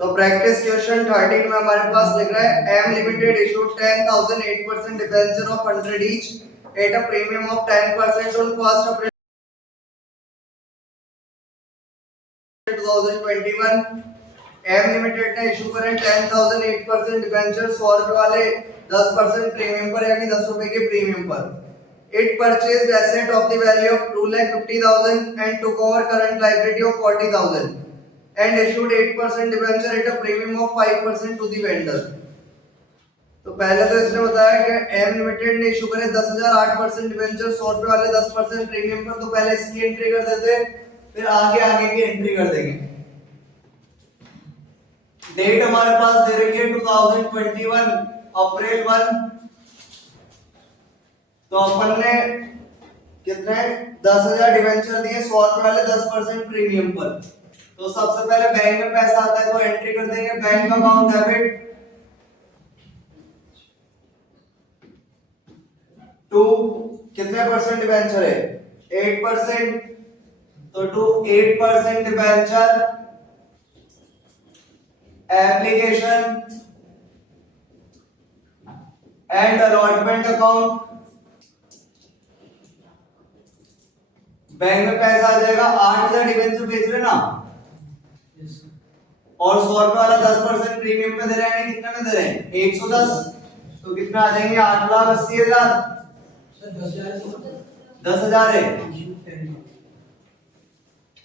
तो practice question 13 में हमारे पास लिख रहा है M limited issued 10,000 8% debenture of 100 each at a premium of 10% on 1st April 2021। M limited ने इशू करे 10,000 8% डिबेंचर 100 रुपए वाले 10% प्रीमियम पर यानी 10 रुपए के प्रीमियम पर। It purchased asset of the value of 2,50,000 and took over current liability of 40,000 and issued 8% debenture at a premium of 5% to the vendor। तो पहले तो इसने बताया कि एम लिमिटेड ने इशू करे 10,000 8% डिबेंचर 100 रुपए वाले 10% प्रीमियम पर। तो पहले इसकी एंट्री कर देते, फिर आगे की एंट्री कर देंगे। डेट हमारे पास दे रही है 2021 अप्रैल 1। तो अपन ने कितने 10,000 डिबेंचर दिए 100 रुपए वाले 10% प्रीमियम पर। तो सबसे पहले बैंक में पैसा आता है तो एंट्री कर देंगे बैंक अकाउंट डेबिट टू कितने परसेंट डिबेंचर है 8%। तो to 8% debenture application and allotment account. Bank में पैसा आ जाएगा 8,000 डिबेंचर बेच रहे ना और 100 रुपए वाला 10% प्रीमियम पे दे रहे हैं। कितने में दे रहे हैं 110। तो कितना आ जाएंगे 8,80,000। 10,000 है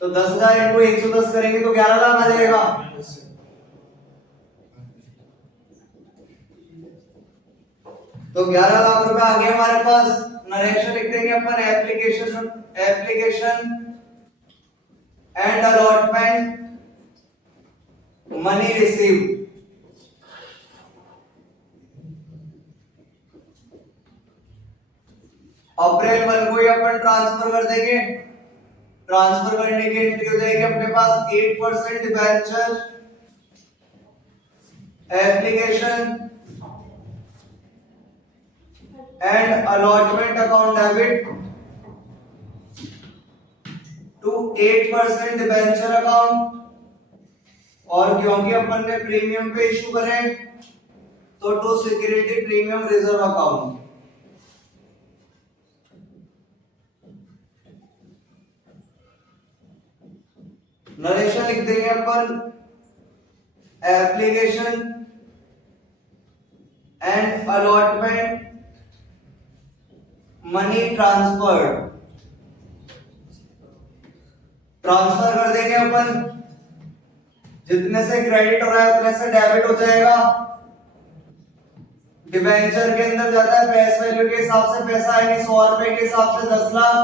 तो 10,000 इंटू 110 करेंगे तो 11 लाख आ जाएगा। तो 11 लाख रुपए आ गए हमारे पास। नरेशन लिख देंगे अपन application and allotment money receive. April 1 को ही अपन ट्रांसफर कर देंगे। ट्रांसफर करने की एंट्री हो जाएगी अपने पास 8% debenture application and allotment account debit to 8% debenture account. और क्योंकि अपन ने प्रीमियम पे इशू करे तो to security premium reserve account. Narration लिख देंगे अपन application and allotment money transfer कर देंगे अपन। जितने से क्रेडिट हो रहा है उतने से डेबिट हो जाएगा। डिबेंचर के अंदर जाता है फेस वैल्यू के हिसाब से पैसा यानी 100 रुपए के हिसाब से 10 लाख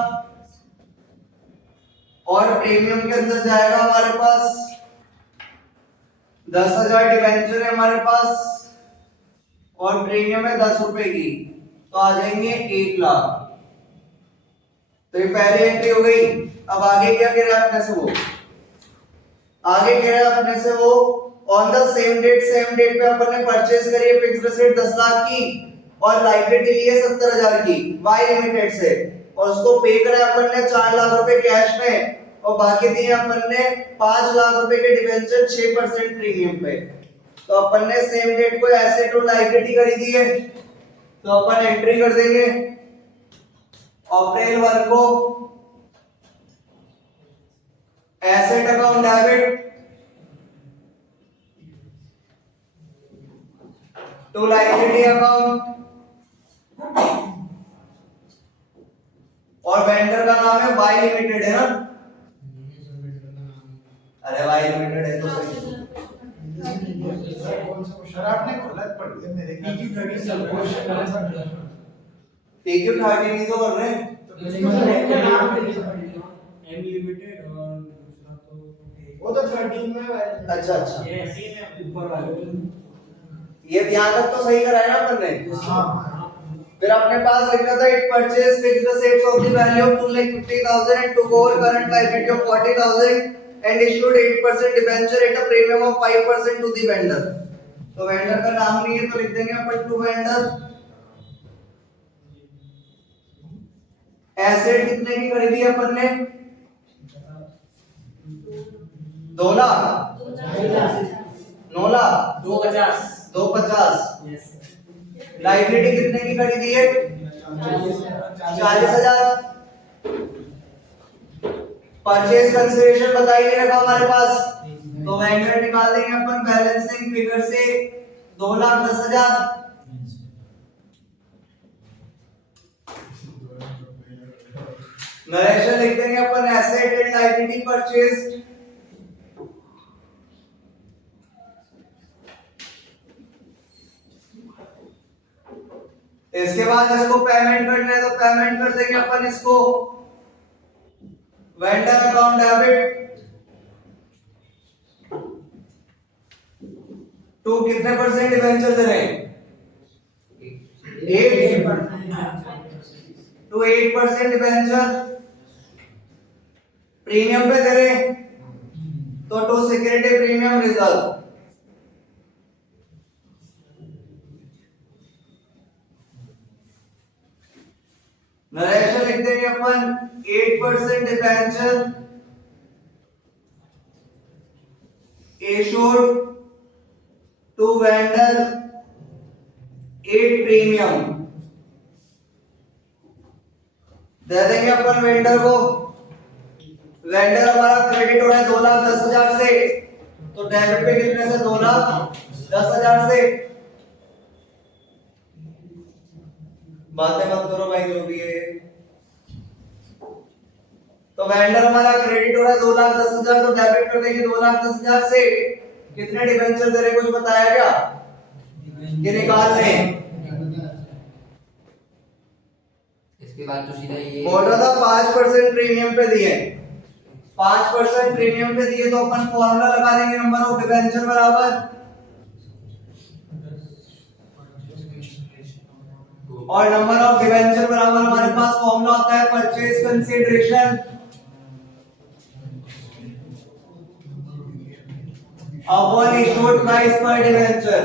और प्रीमियम के अंदर जाएगा हमारे पास 10,000 डिबेंचर है हमारे पास और प्रीमियम है 10 रुपए की तो आ जाएंगे 1 लाख। तो ये पहली एंट्री हो गई। अब आगे क्या कह रहा है अपने से वो आगे कह रहा है अपने से वो ऑन द सेम डेट पे अपन ने परचेज करी है फिक्स्ड एसेट 10 लाख की और लायबिलिटी ली है 70,000 की वाई लिमिटेड से और उसको पे करा अपन ने 4 लाख रुपए कैश में और बाकी दिए अपन ने 5 लाख रुपए के डिबेंचर 6% प्रीमियम पे। तो अपन ने सेम डेट को एसेट और लायबिलिटी खरीदी है तो अपन एंट्री कर देंगे अप्रैल 1 को asset account debit to liability account और वेंडर का नाम है वाई लिमिटेड है ना। अरे वाई लिमिटेड है तो सही। सर आपने गलत पढ़ दिया मेरे ख्याल से PQ 30 नहीं तो कर रहे हैं एम लिमिटेड और दूसरा तो वो तो 13 में है। अच्छा ये 18 है ऊपर वाले। ये ध्यान तक तो सही कराया ना अपन ने। हां फिर अपने पास लिखा था it purchase fixed assets of the value of 2,50,000 and took over current liability of 40,000 and issued 8% debenture at a premium of 5% to the vendor. तो वेंडर का नाम नहीं है तो लिख देंगे अपन टू वेंडर। एसेट कितने की खरीदी अपन ने 2 लाख 9 लाख 250 250। यस लाइबिलिटी कितने की खरीदी है? 40,000। परचेज कंसिडरेशन बताई नहीं रखा हमारे पास, तो वेंडर निकाल देंगे अपन बैलेंसिंग फिगर से 2,10,000। नरेशन लिख देंगे अपन एसेट एंड लायबिलिटी परचेज। इसके बाद इसको पेमेंट करना है तो पेमेंट कर देंगे अपन इसको वेंडर अकाउंट डेबिट टू कितने परसेंट डिबेंचर दे रहे हैं? 8 टू 8% डिबेंचर प्रीमियम पे दे रहे हैं तो to security premium reserve. Narration लिख देंगे अपन 8% debenture issued to vendor 8 premium दे देंगे अपन वेंडर को। वेंडर हमारा क्रेडिट हो रहा है 2,10,000 से, तो डेबिट पे कितने से? 2,10,000 से। बातें मत करो भाई जो भी है। तो वेंडर हमारा क्रेडिट हो रहा है 2,10,000, तो डेबिट कर देंगे 2,10,000 से। कितने डिबेंचर दे रहे कुछ बताया क्या कि निकाल लें? इसके बाद तो सीधा ये बोल रहा था 5% प्रीमियम पे दिए, 5% प्रीमियम पे दिए तो अपन फॉर्मूला लगा देंगे नंबर ऑफ डिबेंचर बराबर, और नंबर ऑफ डिबेंचर बराबर हमारे पास फॉर्मूला होता है purchase consideration upon issued price पर डिबेंचर।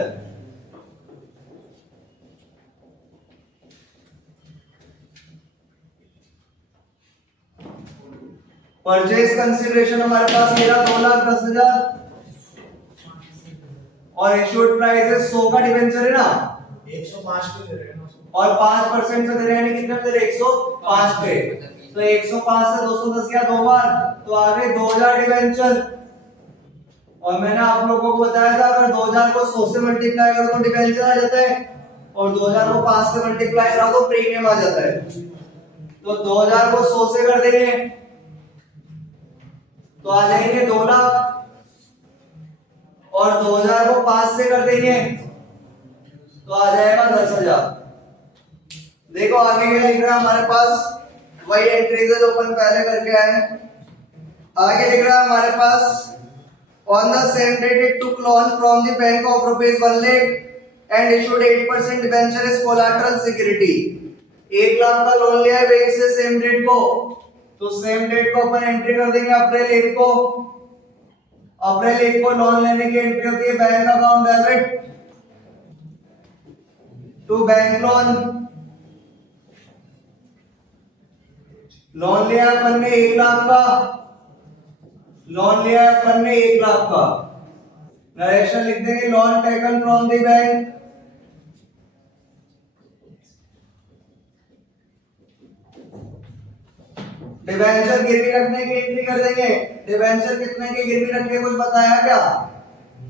परचेज कंसीडरेशन हमारे पास मेरा 2,10,000 और इशूड प्राइस है 100 का डिबेंचर है ना, 105 पे दे रहे हैं ना और 5% से दे रहे हैं, यानी कितने पे दे रहे? 105 पे। तो 105 से 210 गया 2 बार, तो आ गए 2,000 डिबेंचर। और मैंने आप लोगों को बताया था अगर 2,000 को 100 से मल्टीप्लाई करो तो डिबेंचर आ जाता है, और 2,000 को 5 से मल्टीप्लाई करो तो प्रीमियम आ जाता है। तो 2,000 को 100 से कर देंगे तो आ जाएंगे 2 लाख, और 2,000 को 5 से कर देंगे तो आ जाएगा 10,000। देखो आगे क्या लिख रहा है हमारे पास, वही एंट्रीज है जो अपन पहले करके आए हैं। आगे लिख रहा है हमारे पास on the same date it took loan from the bank of rupees 1 lakh and issued 8% debenture as collateral security। 1 lakh का लोन लिया है बैंक से सेम डेट को, तो सेम डेट को अपन एंट्री कर देंगे अप्रैल 1 को। अप्रैल 1 को लोन लेने की एंट्री होती है bank account debit to bank loan. Loan लिया अपन ने 1 लाख का, लोन लिया अपन ने 1 लाख का। नरेशन लिख देंगे loan taken from the bank debenture गिरवी रखने की एंट्री कर देंगे। डिबेंचर कितने के गिरवी रखे कुछ बताया क्या?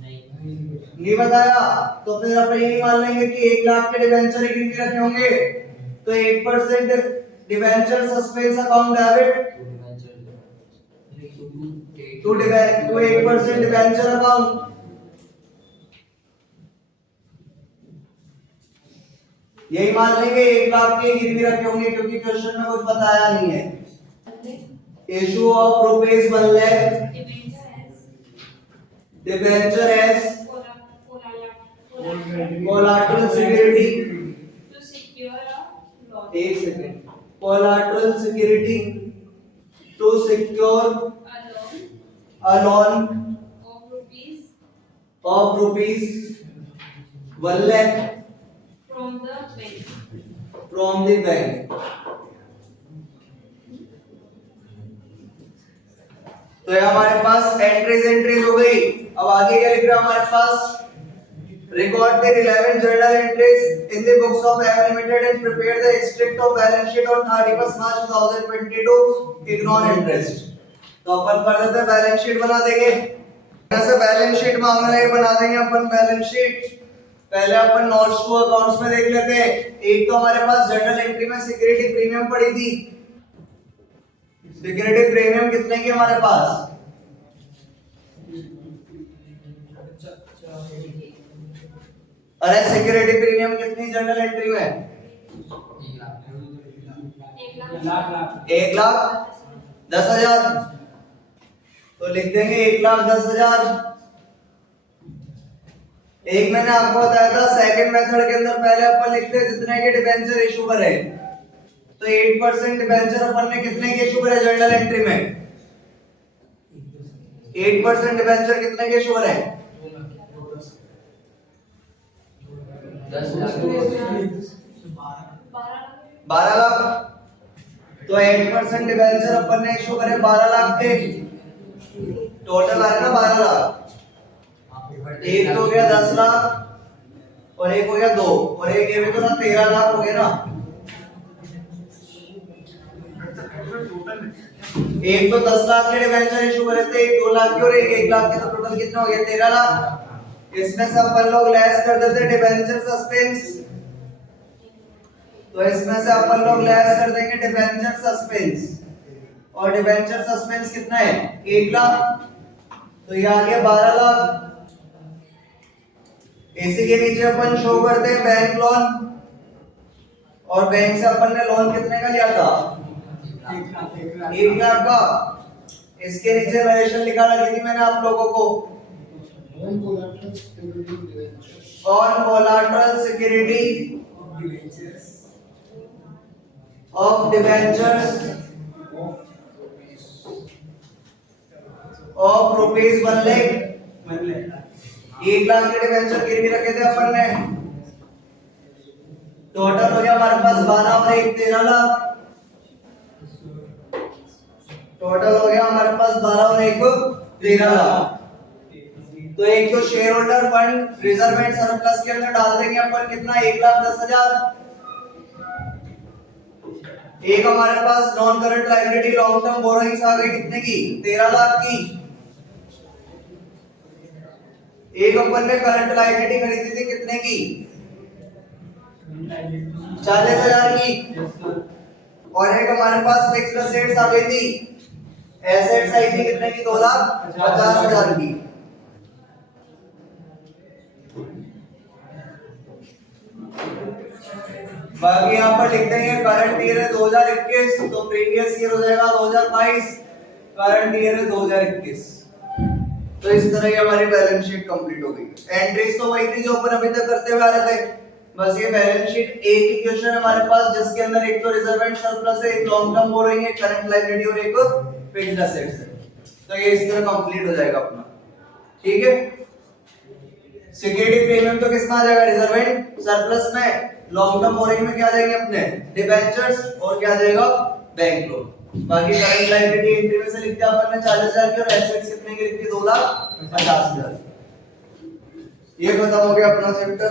नहीं बताया, तो फिर अपन ये मान लेंगे कि 1 लाख के डिबेंचर गिरवी रखे होंगे, तो 8% debenture suspense account debit to 8% debenture account. यही मान लेंगे 1 लाख के गिरवी रखे होंगे, क्योंकि क्वेश्चन में कुछ बताया नहीं है। Issue of rupees 1 lakh debenture as collateral security, to secure a loan, एक second, collateral security to secure a loan a loan of of rupees rupees 1 lakh from the bank. from the bank। तो ये हमारे पास entries हो गई। अब आगे क्या लिख रहा है हमारे पास, record the relevant journal entries in the books of M Limited and prepare the extract of balance sheet on 31st March 2022 ignore interest। तो अपन कर देते हैं बैलेंस शीट बना देंगे, ऐसे बैलेंस शीट मांग रहे हैं बना देंगे अपन बैलेंस शीट। पहले अपन नोट्स टू अकाउंट्स में देख लेते हैं। एक तो हमारे पास जर्नल एंट्री में सिक्योरिटी प्रीमियम पड़ी थी, सिक्योरिटी प्रीमियम कितने की हमारे पास, अरे सिक्योरिटी प्रीमियम कितनी जर्नल एंट्री में, 1,10,000। तो लिख देंगे 1,10,000। एक मैंने आपको बताया था सेकंड मेथड के अंदर पहले अपन लिखते हैं जितने के डिबेंचर इशू करे, तो 8% डिबेंचर अपन ने कितने के इशू करे जर्नल एंट्री में, 8% डिबेंचर कितने के इशू करे, 12 लाख। तो 8% डिबेंचर अपन ने इशू करे 12 लाख के, टोटल आया ना 12 लाख। एक तो हो गया 10 लाख और एक हो गया 2 और एक ये भी तो ना 13 लाख हो गया ना। एक तो 10 लाख के डिबेंचर इशू करे थे, एक 2 लाख के और एक 1 लाख के, तो टोटल कितना हो गया 13 लाख। इसमें से अपन लोग लेस कर देते डिबेंचर सस्पेंस, तो इसमें से अपन लोग लेस कर देंगे डिबेंचर सस्पेंस, और डिबेंचर सस्पेंस कितना है 1 लाख, तो ये आ गया 12 लाख। इसी के नीचे अपन शो करते हैं बैंक लोन, और बैंक से अपन ने लोन कितने का लिया था 1 लाख का। इसके नीचे वैल्यूएशन निकाला थी मैंने आप लोगों को, on collateral security of debentures of rupees 1 lakh. 1 lakh के डिबेंचर गिरवी रखे थे अपन ने, टोटल हो गया हमारे पास 12 और 1 13 लाख। टोटल हो गया हमारे पास 12 और 1 13 लाख। तो एक तो shareholder fund reserve and surplus के अंदर डाल देंगे अपन कितना 1,10,000। एक हमारे पास non current liability long term borrowings आ गई कितने की 13 लाख की। एक अपन ने करंट लायबिलिटी खरीदी थी कितने की 40,000 की, और एक हमारे पास फिक्स्ड एसेट्स आ गई थी, एसेट्स आई थी कितने की 2,50,000 की। बाकी यहाँ पर लिख देंगे करंट ईयर है 2021, तो प्रीवियस ईयर हो जाएगा 2022, करंट ईयर है 2021। तो इस तरह की हमारी बैलेंस शीट कंप्लीट हो गई। एंट्रीज तो वही थी जो अपन अभी तक करते हुए आ रहे थे, बस ये बैलेंस शीट एक ही क्वेश्चन है हमारे पास जिसके अंदर एक तो रिजर्व एंड सरप्लस है, एक लॉन्ग टर्म बोरोइंग है, करंट लायबिलिटी और एक फिक्स्ड एसेट्स है। तो ये इस तरह कंप्लीट हो जाएगा अपना, ठीक है। सिक्योरिटी प्रीमियम तो किसमें आ जाएगा रिजर्व एंड सरप्लस में, लॉन्ग टर्म बोरोइंग में क्या जाएंगे अपने डिबेंचर्स, और क्या जाएगा बैंक लोन। बाकी करंट लायबिलिटी एंट्री में से लिखते हैं अपन ने 40,000 की, और एसेट्स कितने की लिखी 2,50,000। ये खत्म हो गया अपना चैप्टर।